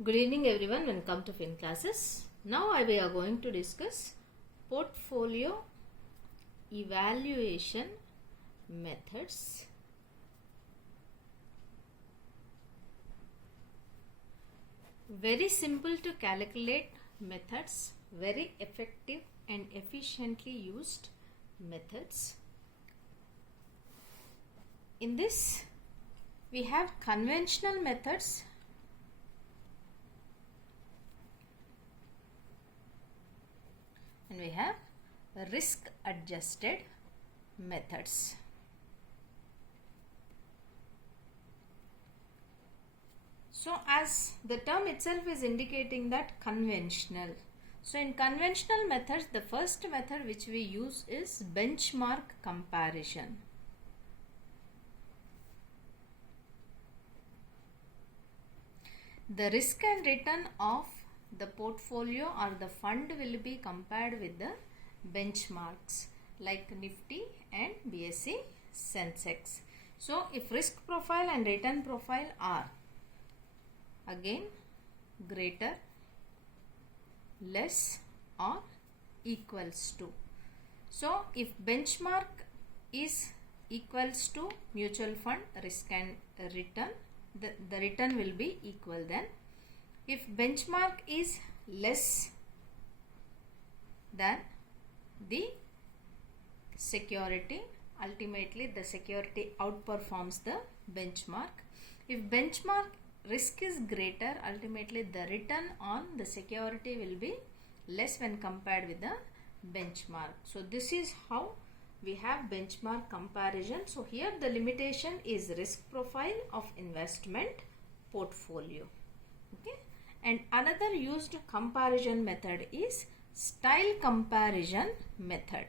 Good evening everyone, welcome to Fin Classes. Now we are going to discuss portfolio evaluation methods. Very simple to calculate methods, very effective and efficiently used methods. In this we have conventional methods and we have risk adjusted methods. So as the term itself is indicating that conventional. So in conventional methods, the first method which we use is benchmark comparison. The risk and return of the portfolio or the fund will be compared with the benchmarks like Nifty and BSE Sensex. So if risk profile and return profile are again greater, less or equals to. So if benchmark is equals to mutual fund risk and return, the return will be equal then. If benchmark is less than the security, ultimately the security outperforms the benchmark. If benchmark risk is greater, ultimately the return on the security will be less when compared with the benchmark. So this is how we have benchmark comparison. So here the limitation is risk profile of investment portfolio. Okay. And another used comparison method is style comparison method.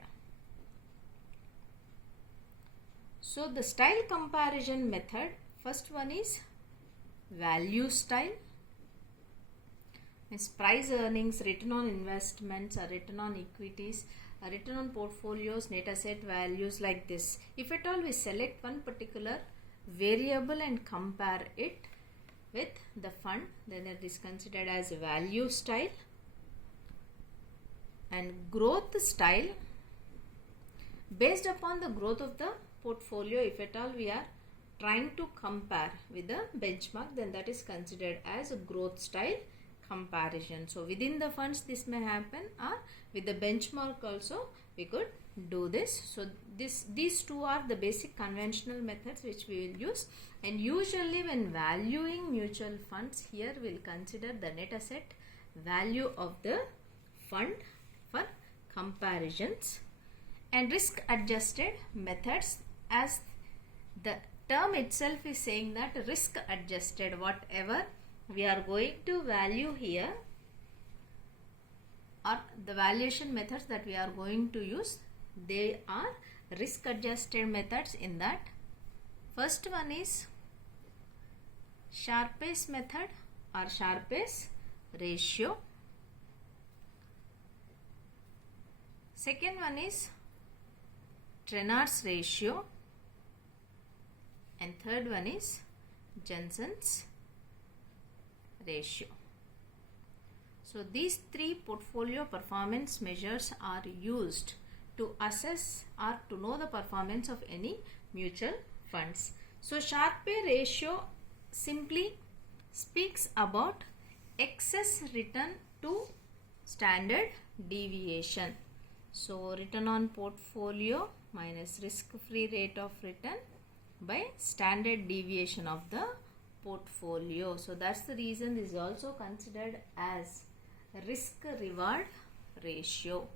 So the style comparison method, first one is value style, means price earnings, return on investments, or return on equities, return on portfolios, net asset values, like this. If at all we select one particular variable and compare it with the fund, then it is considered as value style. And growth style, based upon the growth of the portfolio, if at all we are trying to compare with the benchmark, then that is considered as a growth style comparison. So within the funds this may happen, or with the benchmark also we could do this. So these two are the basic conventional methods which we will use. And usually when valuing mutual funds, here we will consider the net asset value of the fund for comparisons. And risk adjusted methods, as the term itself is saying that risk adjusted, whatever we are going to value here, or the valuation methods that we are going to use, they are risk adjusted methods. In that, first one is Sharpe's method or Sharpe's ratio. Second one is Trenard's ratio. And third one is Jensen's ratio. So these three portfolio performance measures are used to assess or to know the performance of any mutual funds. So Sharpe ratio simply speaks about excess return to standard deviation. So return on portfolio minus risk-free rate of return by standard deviation of the portfolio. So that's the reason this is also considered as risk reward ratio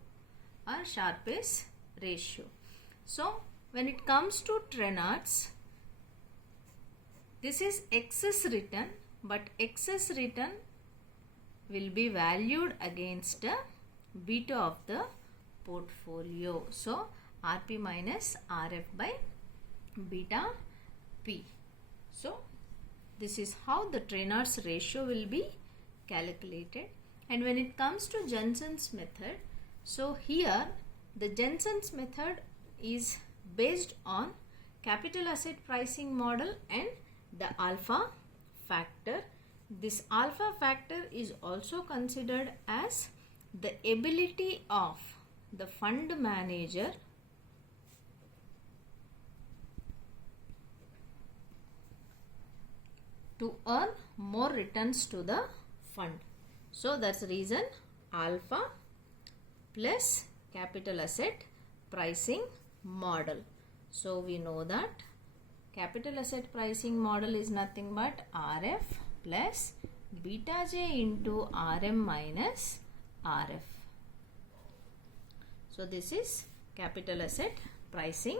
or Sharpe's ratio. So when it comes to Trenard's, this is excess return, but excess return will be valued against a beta of the portfolio. So RP minus RF by beta P. So this is how the Trenard's ratio will be calculated. And when it comes to Jensen's method, so here the Jensen's method is based on capital asset pricing model and the alpha factor. This alpha factor is also considered as the ability of the fund manager to earn more returns to the fund. So that's the reason alpha plus capital asset pricing model. So we know that capital asset pricing model is nothing but RF plus beta J into RM minus RF. So this is capital asset pricing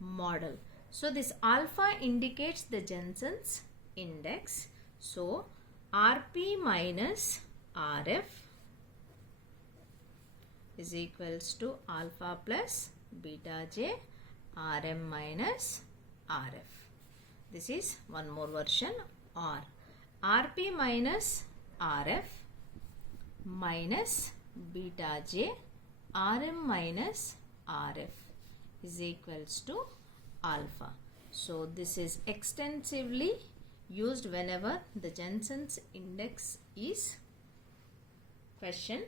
model. So this alpha indicates the Jensen's index. So RP minus RF is equals to alpha plus beta J RM minus RF. This is one more version, or RP minus RF minus beta J RM minus RF is equals to alpha. So this is extensively used whenever the Jensen's index is questioned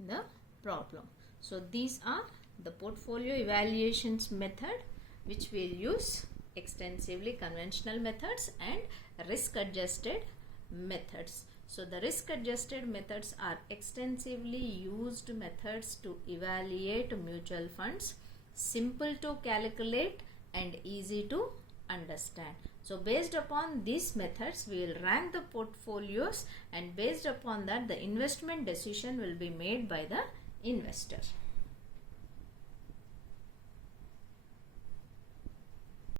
in the problem. So these are the portfolio evaluations method which we'll use extensively, conventional methods and risk adjusted methods. So the risk adjusted methods are extensively used methods to evaluate mutual funds, simple to calculate and easy to understand. So based upon these methods we will rank the portfolios, and based upon that the investment decision will be made by the investor.